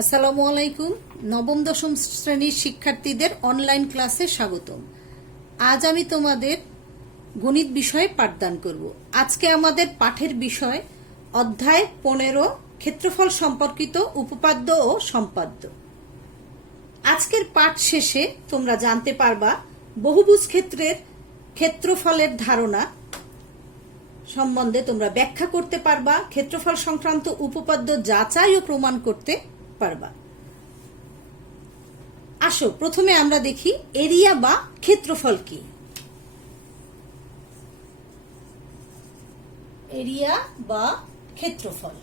আসসালামু আলাইকুম। নবম দশম শ্রেণীর শিক্ষার্থীদের অনলাইন ক্লাসে স্বাগতম। আজ আমি তোমাদের গণিত বিষয়ে পাঠদান করব। আজকে আমাদের পাঠের বিষয় অধ্যায় 15 ক্ষেত্রফল সম্পর্কিত উপপাদ্য ও সম্পাদ্য। আজকের পাঠ শেষে তোমরা জানতে পারবা বহুভুজ ক্ষেত্রের ক্ষেত্রফলের ধারণা সম্বন্ধে তোমরা ব্যাখ্যা করতে পারবা, ক্ষেত্রফল সংক্রান্ত উপপাদ্য যাচাই ও প্রমাণ করতে পারবা। আসো প্রথমে আমরা দেখি এরিয়া বা ক্ষেত্রফল কি। এরিয়া বা ক্ষেত্রফল,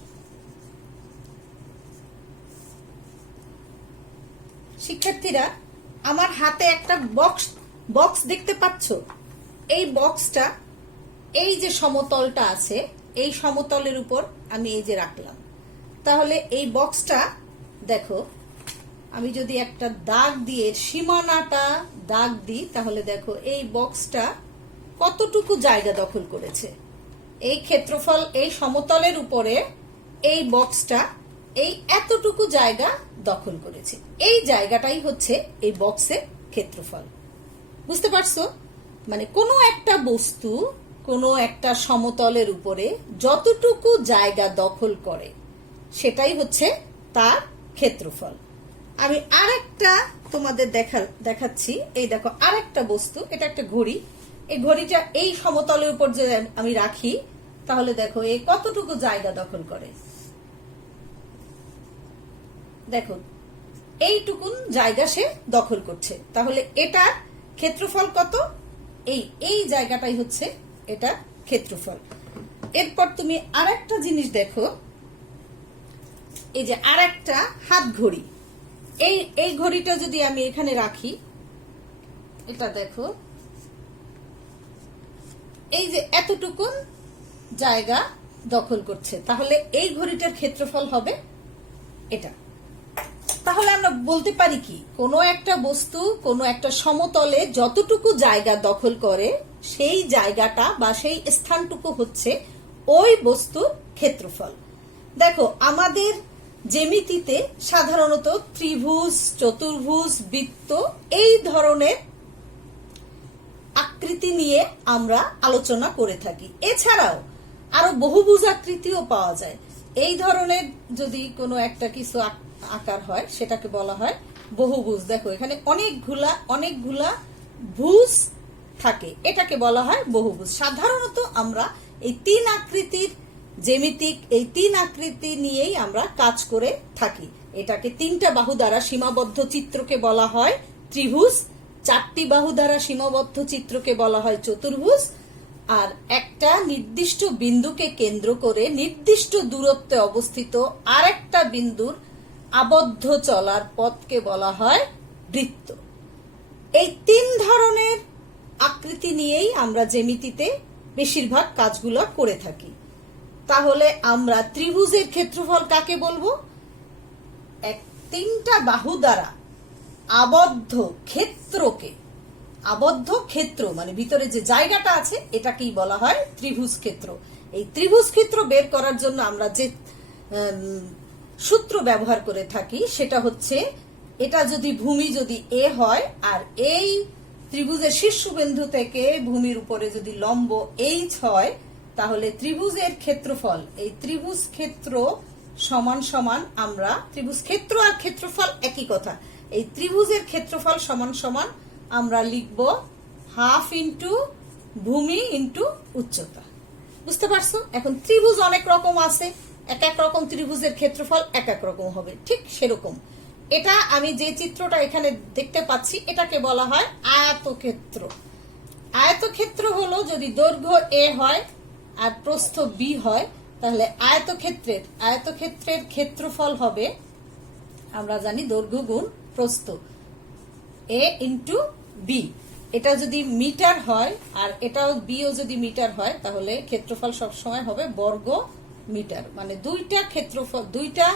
শিক্ষার্থীরা আমার হাতে একটা বক্স দেখতে পাচ্ছ। এই বক্সটা, এই যে সমতলটা আছে, এই সমতলের উপর আমি এই যে রাখলাম। তাহলে এই বক্সটা দেখো, আমি যদি একটা দাগ দিয়ে সীমানাটা দাগ দিই, তাহলে দেখো এই বক্সটা কতটুকু জায়গা দখল করেছে। এই ক্ষেত্রফল, এই সমতলের উপরে এই বক্সটা এই এতটুকু জায়গা দখল করেছে। এই জায়গাটাই হচ্ছে এই বক্সের ক্ষেত্রফল। বুঝতে পারছো? মানে কোনো একটা বস্তু কোনো একটা সমতলের উপরে যতটুকু জায়গা দখল করে সেটাই হচ্ছে তার ক্ষেত্রফল। আমি আরেকটা তোমাদের দেখাচ্ছি। এই দেখো আরেকটা বস্তু, এটা একটা ঘড়ি। এই ঘড়িটা এই সমতলের উপর যে আমি রাখি, তাহলে দেখো এই কতটুকু জায়গা দখল করে। দেখো এইটুকুন জায়গা সে দখল করছে। তাহলে এটার ক্ষেত্রফল কত? এই জায়গাটাই হচ্ছে এটা ক্ষেত্রফল। এরপর তুমি আরেকটা জিনিস দেখো, এই যে আরেকটা হাত ঘড়ি। এই ঘড়িটা যদি আমি এখানে রাখি, এটা দেখো এই যে এতটুকুন জায়গা দখল করছে, তাহলে এই ঘড়িটার ক্ষেত্রফল হবে এটা। তাহলে আমরা বলতে পারি কি, কোনো একটা বস্তু কোনো একটা সমতলে যতটুকু জায়গা দখল করে সেই জায়গাটা বা সেই স্থানটুকু হচ্ছে ওই বস্তুর ক্ষেত্রফল। দেখো আমাদের জ্যামিতিতে সাধারণত ত্রিভুজ, চতুর্ভুজ, বৃত্ত এই ধরনের আকৃতি নিয়ে আমরা আলোচনা করে থাকি। এছাড়াও আরো বহুভুজ আকৃতিও পাওয়া যায়। এই ধরনের যদি কোনো একটা কিছু আকার হয় সেটাকে বলা হয় বহুভুজ। দেখো এখানে অনেকগুলা ভুজ থাকে, এটাকে বলা হয় বহুভুজ। সাধারণত আমরা এই তিন আকৃতির জ্যামিতিক, এই তিন আকৃতি নিয়েই আমরা কাজ করে থাকি। এটাকে তিনটা বাহু দ্বারা সীমাবদ্ধ চিত্রকে বলা হয় ত্রিভুজ, চারটি বাহু দ্বারা সীমাবদ্ধ চিত্রকে বলা হয় চতুর্ভুজ, আর একটা নির্দিষ্ট বিন্দুকে কেন্দ্র করে নির্দিষ্ট দূরত্বে অবস্থিত আরেকটা বিন্দুর আবদ্ধ চলার পথকে বলা হয় বৃত্ত। এই তিন ধরনের আকৃতি নিয়েই আমরা জ্যামিতিতে বেশিরভাগ কাজগুলো করে থাকি। তাহলে আমরা ত্রিভুজের ক্ষেত্রফল কাকে বলবো? তিনটা বাহু দ্বারা আবদ্ধ ক্ষেত্রকে, আবদ্ধ ক্ষেত্র মানে ভিতরে যে জায়গাটা আছে এটাকেই বলা হয় ত্রিভুজ ক্ষেত্র। এই ত্রিভুজ ক্ষেত্র বের করার জন্য আমরা যে সূত্র ব্যবহার করে থাকি সেটা হচ্ছে, এটা যদি ভূমি যদি এ হয় আর এই ত্রিভুজের শীর্ষবিন্দু থেকে ভূমির উপরে যদি লম্ব এইচ হয়, তাহলে ত্রিভুজের ক্ষেত্রফল, এই ত্রিভুজ ক্ষেত্র সমান সমান আমরা, ত্রিভুজ ক্ষেত্র আর ক্ষেত্রফল একই কথা, এই ত্রিভুজের ক্ষেত্রফল সমান সমান আমরা লিখব হাফ ইন্টু ভূমি ইন্টু উচ্চতা। বুঝতে পারছো? এখন ত্রিভুজ অনেক রকম আছে, এক এক রকম ত্রিভুজের ক্ষেত্রফল এক এক রকম হবে। ঠিক সেরকম এটা আমি যে চিত্রটা এখানে দেখতে পাচ্ছি এটাকে বলা হয় আয়তক্ষেত্র। আয়তক্ষেত্র হলো যদি দৈর্ঘ্য এ হয় আর প্রস্থ বি হয়, তাহলে আয়তক্ষেত্রের ক্ষেত্রফল হবে, আমরা জানি দৈর্ঘ্য গুণ প্রস্থ, এ ইন্টু বি। এটা যদি মিটার হয় আর এটাও বিও যদি মিটার হয়, তাহলে ক্ষেত্রফল সবসময় হবে বর্গ মিটার। মানে দুইটা ক্ষেত্রফল, দুইটা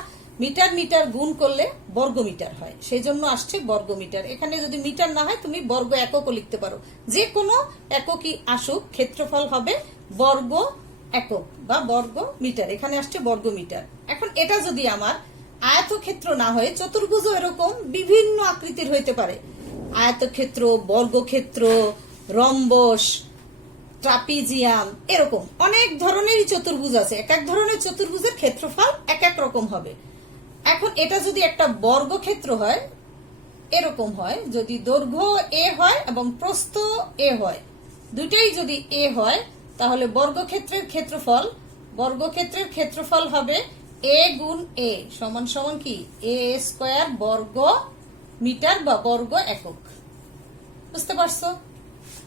মিটার মিটার গুণ করলে বর্গ মিটার হয়, সেই জন্য আসছে বর্গ মিটার। এখানে যদি মিটার না হয় তুমি বর্গ এককও লিখতে পারো, যে কোনো এককই আসুক ক্ষেত্রফল হবে বর্গ একক বা বর্গ মিটার। এখানে আসছে বর্গ মিটার। এখন এটা যদি আমার আয়তক্ষেত্র না হয়ে চতুর্ভুজও এরকম বিভিন্ন আকৃতির হইতে পারে। আয়তক্ষেত্র, বর্গক্ষেত্র, রম্বস, ট্রাপিজিয়াম, এরকম অনেক ধরনেরই চতুর্ভুজ আছে। এক এক ধরনের চতুর্ভুজের ক্ষেত্রফল এক এক রকম হবে। এখন এটা যদি একটা বর্গক্ষেত্র হয়, এরকম হয়, যদি দৈর্ঘ্য এ হয় এবং প্রস্থ এ হয়, দুইটাই যদি এ হয়, তাহলে বর্গক্ষেত্রের ক্ষেত্রফল হবে এ গুণ এ সমান সমান কি এ স্কয়ার বর্গ মিটার বা বর্গ একক। বুঝতে পারছো?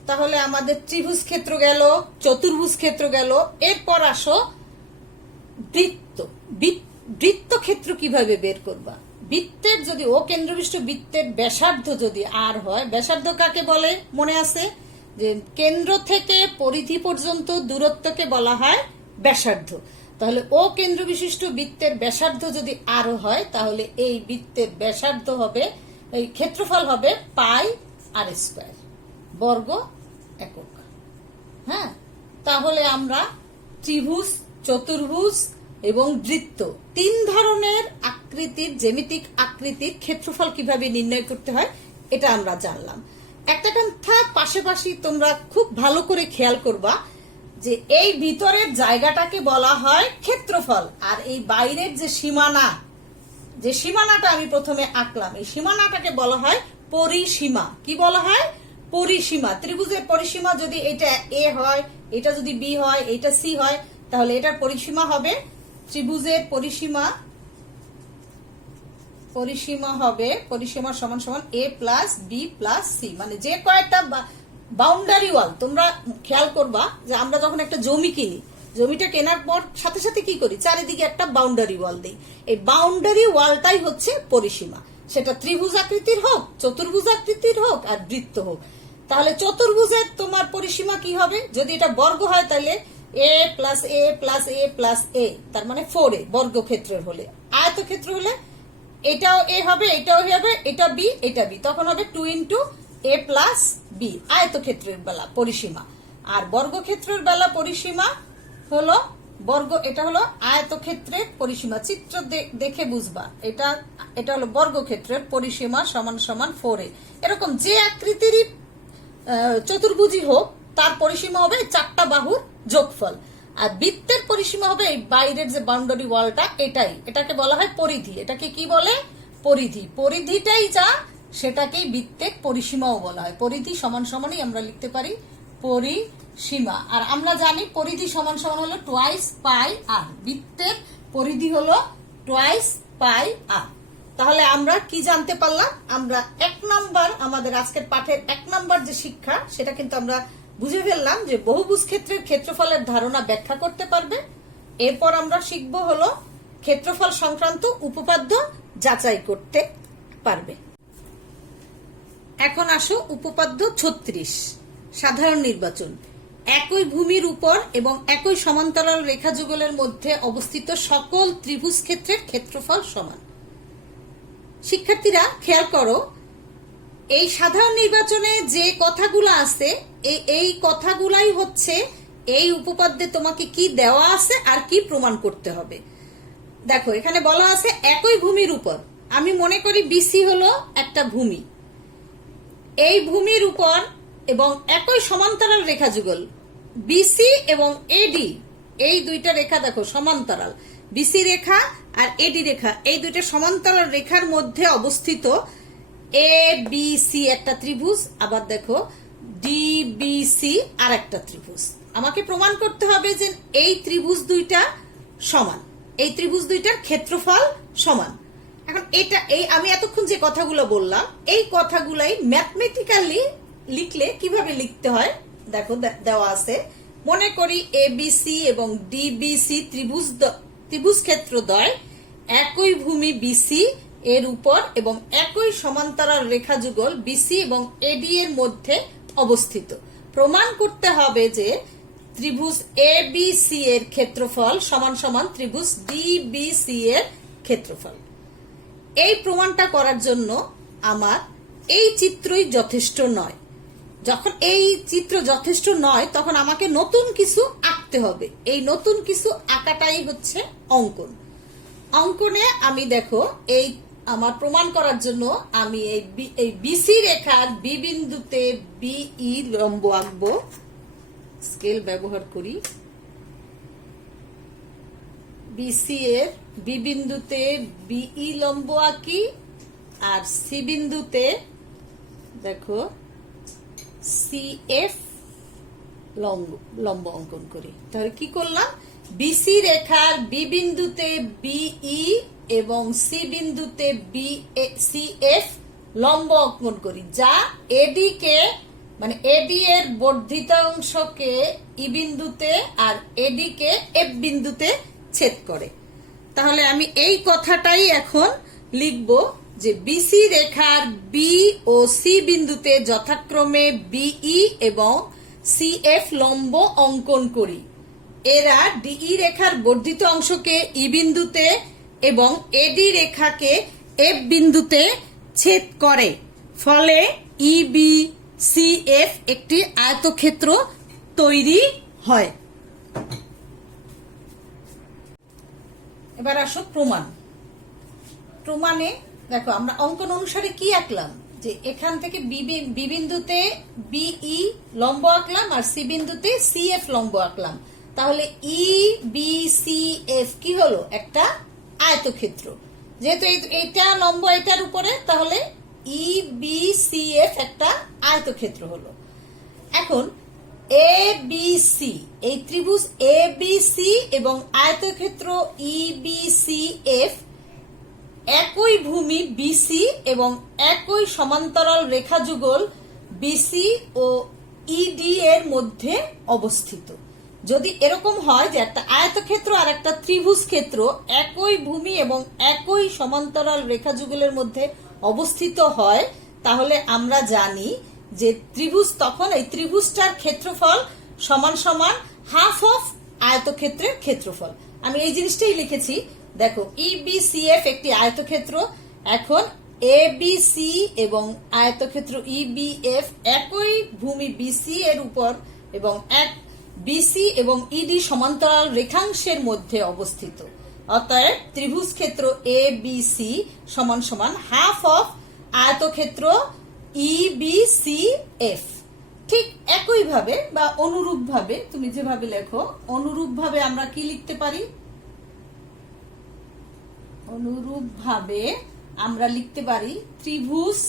তাহলে আমাদের ত্রিভুজ ক্ষেত্র গেল, চতুর্ভুজ ক্ষেত্র গেল। এরপর আসো বৃত্ত। বৃত্ত ক্ষেত্র কিভাবে বের করবা? বৃত্তের যদি ও কেন্দ্রবিষ্ট বৃত্তের ব্যাসার্ধ যদি আর হয়, ব্যাসার্ধ কাকে বলে মনে আছে? যে কেন্দ্র থেকে পরিধি পর্যন্ত দূরত্বকে বলা হয় ব্যাসার্ধ। তাহলে ও কেন্দ্র বিশিষ্ট বৃত্তের ব্যাসার্ধ যদি আর হয়, তাহলে এই বৃত্তের ব্যাসার্ধ হবে, এই ক্ষেত্রফল হবে পাই আর স্কয়ার বর্গ একক। হ্যাঁ, তাহলে আমরা ত্রিভুজ, চতুর্ভুজ এবং বৃত্ত তিন ধরনের আকৃতির, জ্যামিতিক আকৃতির ক্ষেত্রফল কিভাবে নির্ণয় করতে হয় এটা আমরা জানলাম। একটা কথা পাশাপাশি তোমরা খুব ভালো করে খেয়াল করবা যে এই ভিতরের জায়গাটাকে বলা হয় ক্ষেত্রফল, আর এই বাইরের যে সীমানাটা আমি প্রথমে আঁকলাম, এই সীমানাটাকে বলা হয় পরিসীমা। কি বলা হয়? পরিসীমা। ত্রিভুজের পরিসীমা যদি এটা এ হয়, এটা যদি বি হয়, এটা সি হয়, তাহলে এটার পরিসীমা হবে, ত্রিভুজের পরিসীমা হবে সমান সমান এ প্লাস বি প্লাস সি। মানে যে কয়েকটা বাউন্ডারি ওয়াল, তোমরা খেয়াল করবা যে আমরা যখন একটা জমি কিনি, জমিটা কেনার পর সাথে সাথে কি করি? চারিদিকে একটা বাউন্ডারি ওয়াল দিই। এই বাউন্ডারি ওয়ালটাই হচ্ছে পরিসীমা। সেটা ত্রিভুজ আকৃতির হোক, চতুর্ভুজ আকৃতির হোক, আর বৃত্ত হোক। তাহলে চতুর্ভুজের তোমার পরিসীমা কি হবে? যদি এটা বর্গ হয় তাহলে এ প্লাস এ প্লাস এ প্লাস এ, তার মানে 4a বর্গক্ষেত্রের হলে। আয়তক্ষেত্র হলে এটাও এ হবে, এটাও হবে, এটা বি, এটা বি, তখন হবে 2 ইন্টু এ প্লাস বি আয়তক্ষেত্রের বেলা পরিসীমা। আর বর্গক্ষেত্রের বেলা পরিসীমা হলো এটা হলো আয়তক্ষেত্রের পরিসীমা। চিত্র দেখে বুঝবা, এটা হলো বর্গক্ষেত্রের পরিসীমা সমান সমান 4a। এরকম যে আকৃতিরই চতুর্ভুজই হোক, তার পরিসীমা হবে 4টা বাহুর যোগফল। আর বৃত্তের পরিসীমা হবে এই বাইরের যে বাউন্ডারি ওয়ালটা, এটাকে বলা হয় পরিধি। এটাকে কি বলে? পরিধি। পরিধিটাই যা, সেটাকেই বৃত্তের পরিসীমাও বলা হয়। পরিধি সমান সমানই আমরা লিখতে পারি পরিসীমা। আর আমরা জানি পরিধি সমান সমান হলো টুয়াইস পাই আর। বৃত্তের পরিধি হলো টুয়াইস পাই আর। তাহলে আমরা কি জানতে পারলাম? আমরা 1 নাম্বার, আমাদের আজকের পাঠের 1 নাম্বার যে শিক্ষা, সেটা কিন্তু আমরা বুঝে ফেললাম যে বহুভুজ ক্ষেত্রের ক্ষেত্রফলের ধারণা ব্যাখ্যা করতে পারবে। এরপর আমরা শিখব হলো ক্ষেত্রফল সংক্রান্ত উপপাদ্য যাচাই করতে পারবে। এখন আসো উপপাদ্য 36, সাধারণ নির্বাচন। একই ভূমির উপর এবং একই সমান্তরাল রেখা যুগলের মধ্যে অবস্থিত সকল ত্রিভুজ ক্ষেত্রের ক্ষেত্রফল সমান। শিক্ষার্থীরা খেয়াল করো, এই সাধারণ নির্বাচনে যে কথাগুলো আছে, এই কথাগুলাই হচ্ছে এই উপপাদ্যে তোমাকে কি দেওয়া আছে আর কি প্রমাণ করতে হবে। দেখো, এখানে বলা আছে একই ভূমির উপর। আমি মনে করি বিসি হলো একটা ভূমি। এই ভূমির উপর এবং একই সমান্তরাল রেখা যুগল বিসি এবং এডি, এই দুইটা রেখা দেখো সমান্তরাল, বিসি রেখা আর এডি রেখা, এই দুইটা সমান্তরাল রেখার মধ্যে অবস্থিত এ বি সি একটা ত্রিভুজ, আবার দেখো ডি বি সি আর একটা ত্রিভুজ। আমাকে প্রমাণ করতে হবে যে এই ত্রিভুজ দুইটা সমান, এই ত্রিভুজ দুইটার ক্ষেত্রফল সমান। এখন আমি এতক্ষণ যে কথাগুলো বললাম, এই কথাগুলাই ম্যাথমেটিক্যালি লিখলে কিভাবে লিখতে হয় দেখো দেওয়া আছে। মনে করি এবিসি এবং ডিবিসি ত্রিভুজ ক্ষেত্রদ্বয় একই ভূমি বিসি এর উপর এবং একই সমান্তরাল রেখা যুগল বিসি এবং এডি এর মধ্যে অবস্থিত। প্রমাণ করতে হবে যে ত্রিভুজ এবিসি এর ক্ষেত্রফল সমান সমান ত্রিভুজ ডিবিসি এর ক্ষেত্রফল। এই প্রমাণটা করার জন্য আমার এই চিত্রই যথেষ্ট নয়। যখন এই চিত্র যথেষ্ট নয়, তখন আমাকে নতুন কিছু আঁকতে হবে। এই নতুন কিছু আঁকাটাই হচ্ছে অঙ্কন। অঙ্কনে আমি দেখো এই আমার প্রমাণ করার জন্য আমি এই বিসি রেখার বি বিন্দুতে বিই লম্ব আঁকবো। স্কেল ব্যবহার করি। বিসি এর বি বিন্দুতে বিই লম্ব আঁকি, আর সি বিন্দুতে দেখো সিএফ লম্ব অঙ্কন করি। তাহলে কি করলাম, বিসি রেখার বি বিন্দুতে বিই এবং সি বিন্দুতে সিএফ লম্ব অঙ্কন করি, যা এডি কে মানে এডি এর বর্ধিত অংশকে ই বিন্দুতে আর এডি কে এফ বিন্দুতে ছেদ করে। তাহলে আমি এই কথাটাই এখন লিখব যে বিসি রেখার বি ও সি বিন্দুতে যথাক্রমে বিই এবং সিএফ লম্ব অঙ্কন করি। এরা ডিই রেখার বর্ধিত অংশকে ই বিন্দুতে এবং এডি রেখাকে এফ বিন্দুতে ছেদ করে। ফলে ইবি সিএফ একটি আয়তক্ষেত্র তৈরি হয়। এবার আসো প্রমাণে দেখো আমরা অঙ্কন অনুসারে কি আঁকলাম, যে এখান থেকে বি বিন্দুতে বিই লম্ব আঁকলাম আর সি বিন্দুতে সিএফ লম্ব আঁকলাম। তাহলে ই বি সি এফ কি হলো, একটা আয়তক্ষেত্র। যেহেতু এটা লম্ব এটার উপরে, তাহলে ই বি সি এফ একটা আয়তক্ষেত্র হলো। এখন এ বি সি, এই ত্রিভুজ এ বি সি এবং আয়তক্ষেত্র ই বি সি এফ একই ভূমি বিসি এবং একই সমান্তরাল রেখা যুগল বিসি ও ইডি এর মধ্যে অবস্থিত। যদি এরকম হয় যে একটা আয়তক্ষেত্র আর একটা ত্রিভুজ ক্ষেত্র একই ভূমি এবং একই সমান্তরাল রেখা যুগলের মধ্যে অবস্থিত হয়, তাহলে আমরা জানি যে ত্রিভুজ, তখন এই ত্রিভুজটার ক্ষেত্রফল সমান সমান হাফ অফ আয়তক্ষেত্রের ক্ষেত্রফল। আমি এই জিনিসটাই লিখেছি। দেখো ইবিসিএফ একটি আয়তক্ষেত্র। এখন এ বি সি এবং আয়তক্ষেত্র ইবিএফ একই ভূমি বিসি এর উপর এবং এক বিসি এবং ইডি সমান্তরাল রেখাংশের মধ্যে অবস্থিত। অতএব ত্রিভুজ ক্ষেত্র এ বি সি সমান সমান হাফ অফ আয়তক্ষেত্র ইবিসিএফ। ঠিক একইভাবে বা অনুরূপভাবে তুমি যেভাবে লেখো, অনুরূপভাবে আমরা কি লিখতে পারি, অনুরূপভাবে আমরা লিখতে পারি ত্রিভুজ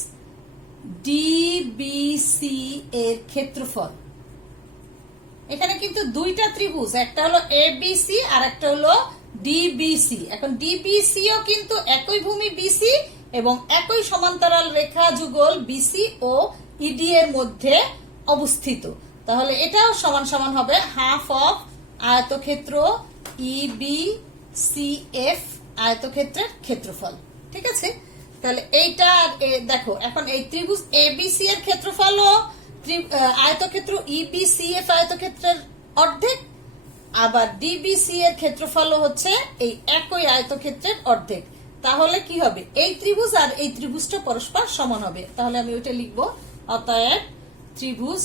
ডিবিসি এর ক্ষেত্রফল। এখানে কিন্তু দুইটা ত্রিভুজ, একটা হলো এবিসি আর একটা হলো ডিবিসি। এখন ডিবিসি ও কিন্তু একই ভূমি বিসি এবং একই সমান্তরাল রেখা যুগল বিসি ও ইডি এর মধ্যে অবস্থিত। তাহলে এটাও সমান সমান হবে হাফ অফ আয়তক্ষেত্র ইবিসিএফ আয়তক্ষেত্রের ক্ষেত্রফল। ঠিক আছে, তাহলে এইটা দেখো, এখন এই ত্রিভুজ এবিসি এর ক্ষেত্রফল ও আয়তক্ষেত্র ইবিসিএফ আয়তক্ষেত্রের অর্ধেক, আবার ডিবিসি এর ক্ষেত্রফল হচ্ছে এই একই আয়তক্ষেত্রের অর্ধেক। তাহলে কি হবে, এই ত্রিভুজ আর এই ত্রিভুজটা পরস্পর সমান হবে। তাহলে আমি ওইটা লিখবো। অতএব ত্রিভুজ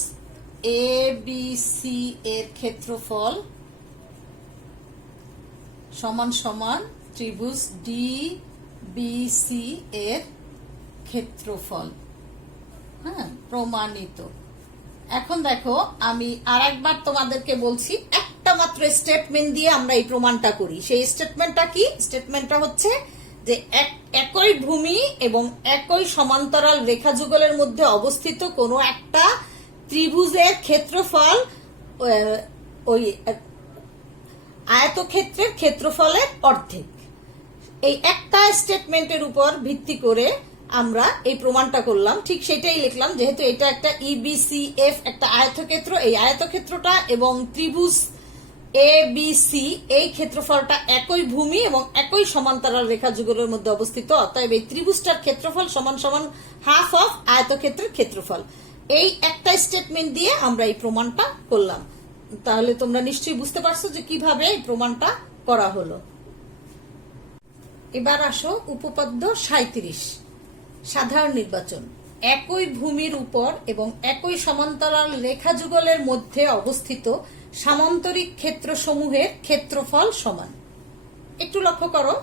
এবিসি এর ক্ষেত্রফল সমান সমান ত্রিভুজ ডিবিসি এর ক্ষেত্রফল। হ্যাঁ, প্রমাণিত। এখন দেখো আমি আরেকবার তোমাদেরকে বলছি, একটা মাত্র স্টেটমেন্ট দিয়ে আমরা এই প্রমাণটা করি। সেই স্টেটমেন্টটা কি? স্টেটমেন্টটা হচ্ছে যে একই ভূমি এবং একই সমান্তরাল রেখা যুগলের মধ্যে অবস্থিত কোনো একটা ত্রিভুজের ক্ষেত্রফল ওই আয়তক্ষেত্রের ক্ষেত্রফলের অর্ধেক। এই একটা স্টেটমেন্টের উপর ভিত্তি করে আমরা এই প্রমাণটা করলাম। ঠিক সেটাই লিখলাম, যেহেতু এটা একটা ইবিসিএফ একটা আয়তক্ষেত্র, এই আয়তক্ষেত্রটা এবং ত্রিভুজ এবিসি এই ক্ষেত্রফলটা একই ভূমি এবং একই সমান্তরাল রেখা যুগলের মধ্যে অবস্থিত। অতএব এই ত্রিভুজটার ক্ষেত্রফল সমান সমান হাফ অফ আয়তক্ষেত্রের ক্ষেত্রফল। এই একটা স্টেটমেন্ট দিয়ে আমরা এই প্রমাণটা করলাম। তাহলে তোমরা নিশ্চয়ই বুঝতে পারছো যে কিভাবে এই প্রমাণটা করা হলো। এবার আসো উপপাদ্য 37, সাধারণ নির্বাচন। একই ভূমির উপর এবং একই সমান্তরাল রেখা যুগলের মধ্যে অবস্থিত সামান্তরিক ক্ষেত্র সমূহের ক্ষেত্রফল সমান। একটু লক্ষ্য করো,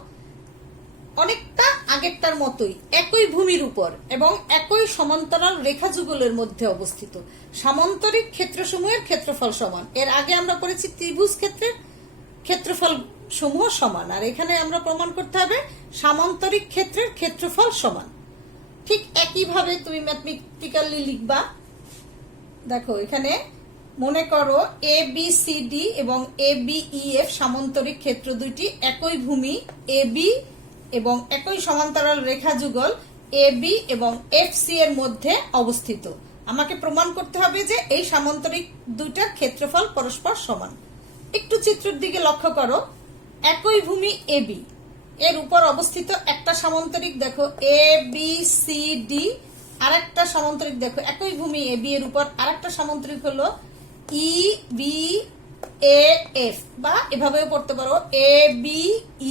অনেকটা আগেরটার মতোই একই ভূমির উপর এবং একই সমান্তরাল রেখা যুগলের মধ্যে অবস্থিত। সামান্তরিক ক্ষেত্রসমূহের ক্ষেত্রফল সমান। এর আগে আমরা পড়েছি ত্রিভুজ ক্ষেত্রের ক্ষেত্রফল সমূহ সমান, আর এখানে আমরা প্রমাণ করতে হবে সামান্তরিক ক্ষেত্রের ক্ষেত্রফল সমান। ঠিক একইভাবে তুমি ম্যাথমেটিক্যালি লিখবা। দেখো এখানে মনে করো এ বি সি ডি এবং এ বি ই এফ সামান্তরিক ক্ষেত্র দুইটি একই ভূমি এ বি এবং একই সমান্তরাল রেখা যুগল এ বি এবং এফ সি এর মধ্যে অবস্থিত। আমাকে প্রমাণ করতে হবে যে এই সামান্তরিক দুইটার ক্ষেত্রফল পরস্পর সমান। একটু চিত্রের দিকে লক্ষ্য করো। একই ভূমি এ বি এর উপর অবস্থিত একটা সামান্তরিক দেখো এ বি সি ডি, আর একটা সামান্তরিক দেখো একই ভূমি এ বি এর উপর আরেকটা সামান্তরিক হলো ই বি এ এফ, বা এভাবেও পড়তে পারো এ বি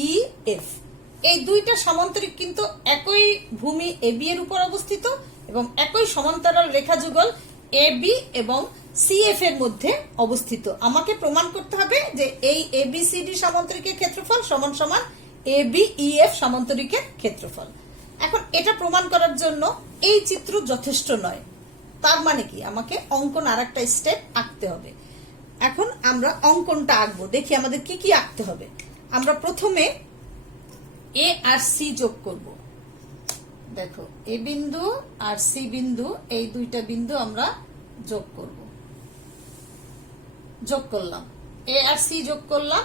ই এফ। এই দুইটা সামান্তরিক কিন্তু একই ভূমি এ বি এর উপর অবস্থিত এবং একই সমান্তরাল রেখা যুগল এ বি এবং সি এফ এর মধ্যে অবস্থিত। আমাকে প্রমাণ করতে হবে যে এই এ বি সি ডি সামান্তরিকের ক্ষেত্রফল সমান সমান এ বি ই এফ সামান্তরিকের ক্ষেত্রফল। এখন এটা প্রমাণ করার জন্য এই চিত্র যথেষ্ট নয়। তার মানে কি, আমাকে অঙ্কন আর একটা স্টেপ আঁকতে হবে। এখন আমরা অঙ্কনটা আঁকবো। দেখি আমাদের কি কি আঁকতে হবে। আমরা প্রথমে এ আর সি যোগ করব। দেখো এ বিন্দু আর সি বিন্দু, এই দুইটা বিন্দু আমরা যোগ করব। যোগ করলাম, এ আর সি যোগ করলাম।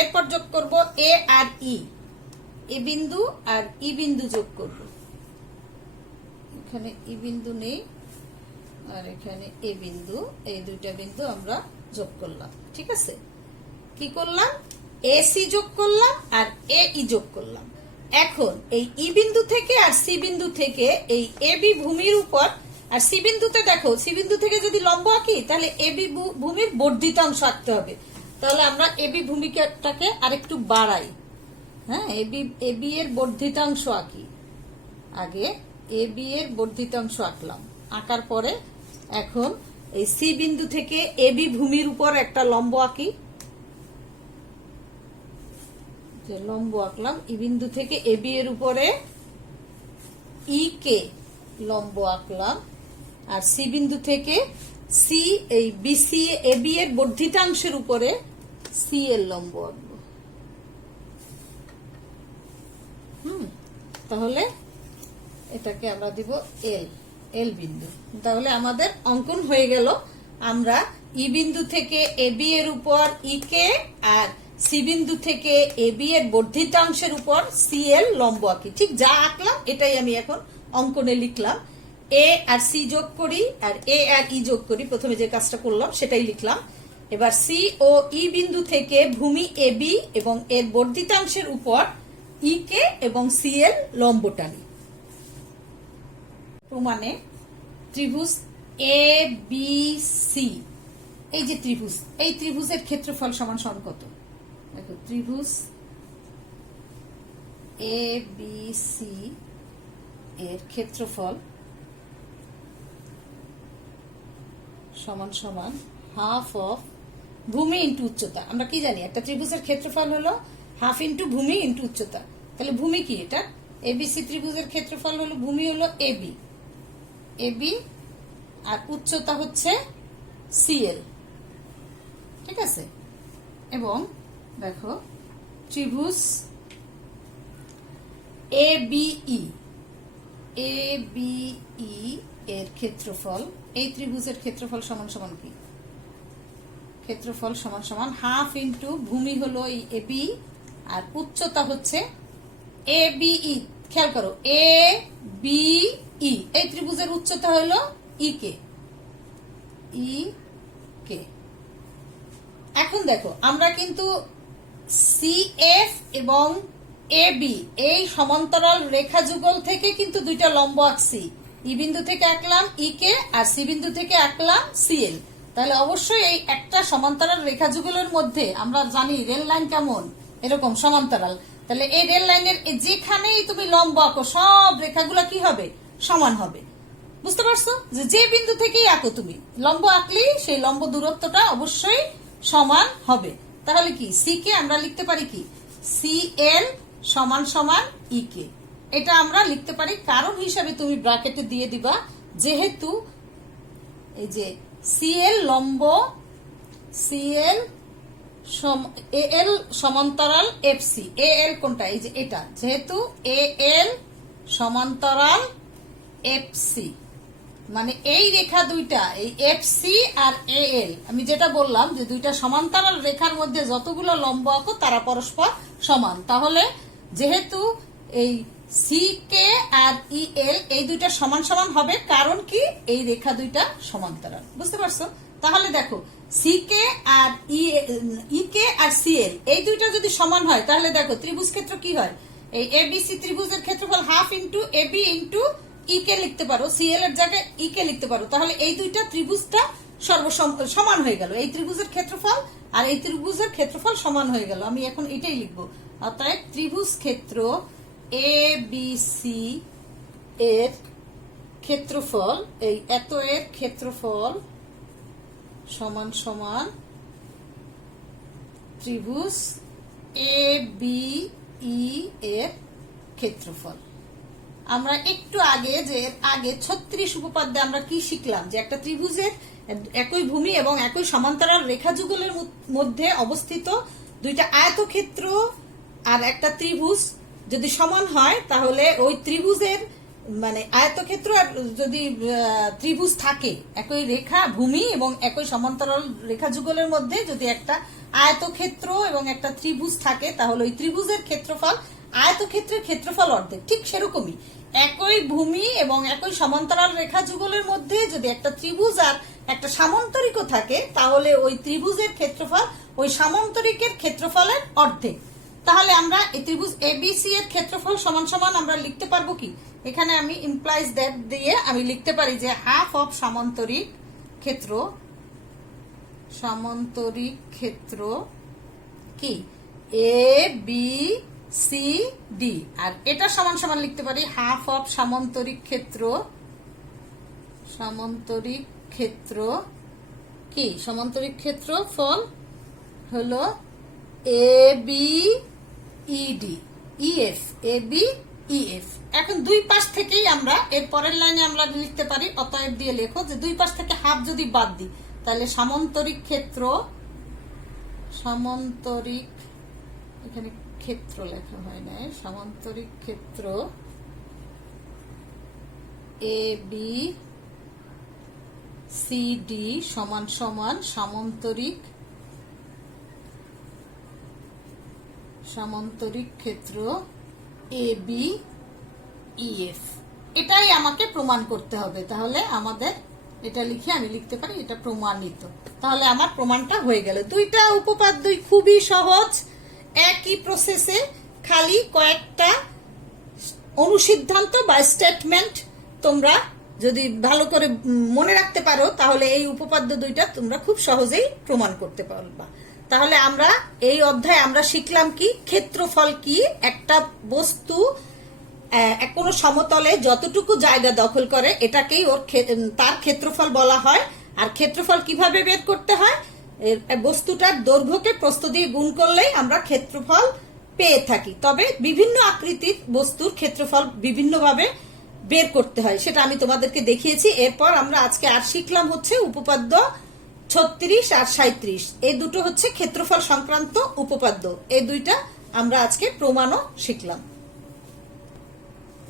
এরপর যোগ করব এ আর ই, এ বিন্দু আর ই বিন্দু যোগ করব। এখানে ই বিন্দু নেই আর এখানে এ বিন্দু, এই দুইটা বিন্দু আমরা যোগ করলাম। ঠিক আছে, কি করলাম, এ সি যোগ করলাম আর এ ই যোগ করলাম। এখন এই ই বিন্দু থেকে আর সি বিন্দু থেকে এই এ বি ভূমির উপর, আর সি বিন্দুতে দেখো সি বিন্দু থেকে যদি লম্ব আঁকি তাহলে এ বি ভূমির বর্ধিতাংশ আঁকতে হবে। তাহলে আমরা এ বি ভূমিকাটাকে আরেকটু বাড়াই। হ্যাঁ, এ বি এর বর্ধিতাংশ আঁকি। আগে এ বি এর বর্ধিতাংশ আঁকলাম। আঁকার পরে এখন এই সি বিন্দু থেকে এ বি ভূমির উপর একটা লম্ব আঁকি। যে লম্ব আঁকলাম, ই বিন্দু থেকে এ বি এর উপরে ই কে লম্ব আঁকলাম, আর সি বিন্দু থেকে সি এই বিসি এ বি এর বর্ধিতাংশের উপরে সি এর লম্ব আঁকবো। তাহলে এটাকে আমরা দিব এল, এল বিন্দু। তাহলে আমাদের অঙ্কন হয়ে গেল। আমরা ই বিন্দু থেকে এ বি এর উপর ই কে আর সি বিন্দু থেকে এ বি এর বর্ধিতাংশের উপর সি এল লম্ব আঁকি। ঠিক যা আঁকলাম এটাই আমি এখন অঙ্কনে লিখলাম। এ আর সি যোগ করি আর এ আর ই যোগ করি। প্রথমে যে কাজটা করলাম সেটাই লিখলাম। এবার সি ও ই বিন্দু থেকে ভূমি এ বি এবং এর বর্ধিতাংশের উপর ই কে এবং সি এল লম্ব টানি। প্রমাণে ত্রিভুজ এ বি সি, এই যে ত্রিভুজ, এই ত্রিভুজের ক্ষেত্রফল সমান সমান কত? দেখো ত্রিভুজ এ বি সি এর ক্ষেত্রফল সমান সমান হাফ অফ ভূমি ইন্টু উচ্চতা। আমরা কি জানি, একটা ত্রিভুজের ক্ষেত্রফল হলো হাফ ইন্টু ভূমি ইন্টু উচ্চতা। তাহলে ভূমি কি, এটা এবিসি ত্রিভুজের ক্ষেত্রফল হলো, ভূমি হলো এবি, এবি আর উচ্চতা হচ্ছে সিএল। ঠিক আছে, এবং দেখো ত্রিভুজ এ বিই, এ বিই এর ক্ষেত্রফল, এই ত্রিভুজের ক্ষেত্রফল সমান সমান কি, ক্ষেত্রফল সমান সমান হাফ ইন্টু ভূমি হলো এই এবি আর উচ্চতা হচ্ছে এ বিই। খেয়াল করো এ বিই, এই ত্রিভুজের উচ্চতা হলো ই কে, ই কে। এখন দেখো আমরা কিন্তু সিএফ এবং এ বি এই সমান্তরাল রেখা যুগল থেকে কিন্তু দুইটা লম্ব আঁকছি। ই বিন্দু থেকে আঁকলাম ই কে আর সি বিন্দু থেকে আঁকলাম সিএল। তাহলে অবশ্যই এই একটা সমান্তরাল রেখা যুগলের মধ্যে আমরা জানি রেল লাইন কেমন, এরকম সমান্তরাল। তাহলে এই রেল লাইনের যেখানেই তুমি লম্ব আঁকো সব রেখাগুলো কি হবে, সমান হবে। বুঝতে পারছো, যে বিন্দু থেকেই আঁকো তুমি লম্ব আঁকলেই সেই লম্ব দূরত্বটা অবশ্যই সমান হবে। তাহলে কি সি কে আমরা লিখতে পারি কি, সি এল সমান সমান ইকে। এটা আমরা লিখতে পারি, কারণ হিসাবে তুমি ব্র্যাকেটে দিয়ে দিবা যেহেতু এই যে সিএল লম্ব সিএল এএল সমান্তরাল এফসি, এএল কোনটা, এই যে এটা, যেহেতু এএল সমান্তরাল এফসি মানে এই রেখা দুইটা, এই এফসি আর এএল, আমি যেটা বললাম যে দুইটা সমান্তরাল রেখার মধ্যে যতগুলো লম্ব আঁকো তারা পরস্পর সমান। তাহলে যেহেতু এই সি কে আর ইএল এই দুইটা সমান সমান হবে, কারণ কি এই রেখা দুইটা সমান্তরাল। বুঝতে পারছো? তাহলে দেখো সি কে আর ই কে আর সিএল এই দুইটা যদি সমান হয় তাহলে দেখো ত্রিভুজ ক্ষেত্র কি হয়, এই এবিসি ত্রিভুজের ক্ষেত্রফল হাফ ইন্টু এবি ইন্টু ই কে লিখতে পারো, সিএল এর জায়গায় ই কে লিখতে পারো। তাহলে এই দুইটা ত্রিভুজটা সমান হয়ে গেল, এই ত্রিভুজের ক্ষেত্রফল আর এই ত্রিভুজের ক্ষেত্রফল সমান হয়ে গেল। আমি এখন এটাই লিখবো, অতএব ত্রিভুজ ক্ষেত্র এ বি সি এর ক্ষেত্রফল, এই এত এর ক্ষেত্রফল সমান সমান ত্রিভুজ এ বি ই এর ক্ষেত্রফল। আমরা একটু আগে যে আগে 36 উপপাদ্যে আমরা কি শিখলাম, যে একটা ত্রিভুজের একই ভূমি এবং একই সমান্তরাল রেখা যুগলের মধ্যে অবস্থিত দুইটা আয়তক্ষেত্র আর একটা ত্রিভুজ যদি সমান হয় তাহলে ওই ত্রিভুজের মানে আয়তক্ষেত্র আর যদি ত্রিভুজ থাকে, একই রেখা ভূমি এবং একই সমান্তরাল রেখা যুগলের মধ্যে যদি একটা আয়তক্ষেত্র এবং একটা ত্রিভুজ থাকে তাহলে ওই ত্রিভুজের ক্ষেত্রফল আয়তক্ষেত্রের ক্ষেত্রফল অর্ধেক। ঠিক সেরকমই একই ভূমি এবং একই সমান্তরাল রেখা যুগলের মধ্যে যদি একটা ত্রিভুজ আর একটা সামান্তরিকও থাকে তাহলে ওই ত্রিভুজের ক্ষেত্রফল ওই সামান্তরিকের ক্ষেত্রফলের অর্ধেক। তাহলে আমরা এই ত্রিভুজ এবিসি এর ক্ষেত্রফল সমান সমান আমরা লিখতে পারবো কি, এখানে আমি ইমপ্লাইজ দ্যাট দিয়ে আমি লিখতে পারি যে হাফ অফ সামান্তরিক ক্ষেত্র কি এ বি সি ডি, আর এটা সমান সমান লিখতে পারি হাফ অফ সামান্তরিক ক্ষেত্র কি সামান্তরিক ক্ষেত্রফল হলো A B ED EF, A B EF. এখন দুই পাশ থেকেই আমরা এর পরের লাইনে আমরা লিখতে পারি, অতএব দিয়ে লেখো যে দুই পাশ থেকে হাফ যদি বাদ দিই তাহলে সামান্তরিক ক্ষেত্র, এখানে ক্ষেত্র লেখা হয় না, সামান্তরিক ক্ষেত্র এ বি সি ডি সমান সমান সামান্তরিক ক্ষেত্র এ বি ইএফ। এটাই আমাকে প্রমাণ করতে হবে। তাহলে আমাদের এটা লিখে আমি লিখতে পারি এটা প্রমাণিত। তাহলে আমার প্রমাণটা হয়ে গেল। দুইটা উপপাদ্যই খুবই সহজ, একই প্রসেসে, খালি কয়েকটা অনুসিদ্ধান্ত বা স্টেটমেন্ট তোমরা যদি ভালো করে মনে রাখতে পারো তাহলে এই উপপাদ্য দুইটা তোমরা খুব সহজেই প্রমাণ করতে পারবা। তাহলে আমরা এই অধ্যায়ে আমরা শিখলাম কি, ক্ষেত্রফল কি, একটা বস্তু কোনো সমতলে যতটুকু জায়গা দখল করে এটাকেই তার ক্ষেত্রফল বলা হয়। আর ক্ষেত্রফল কিভাবে বের করতে হয়, বস্তুটার দৈর্ঘ্যকে প্রস্থ দিয়ে গুণ করলেই আমরা ক্ষেত্রফল পেয়ে থাকি। তবে বিভিন্ন আকৃতির বস্তুর ক্ষেত্রফল বিভিন্নভাবে বের করতে হয়, সেটা আমি তোমাদেরকে দেখিয়েছি। এরপর আমরা আজকে আর শিখলাম হচ্ছে উপপাদ্য 36 আর 37, এই দুটো হচ্ছে ক্ষেত্রফল সংক্রান্ত উপপাদ্য। এই দুইটা আমরা আজকে প্রমাণও শিখলাম।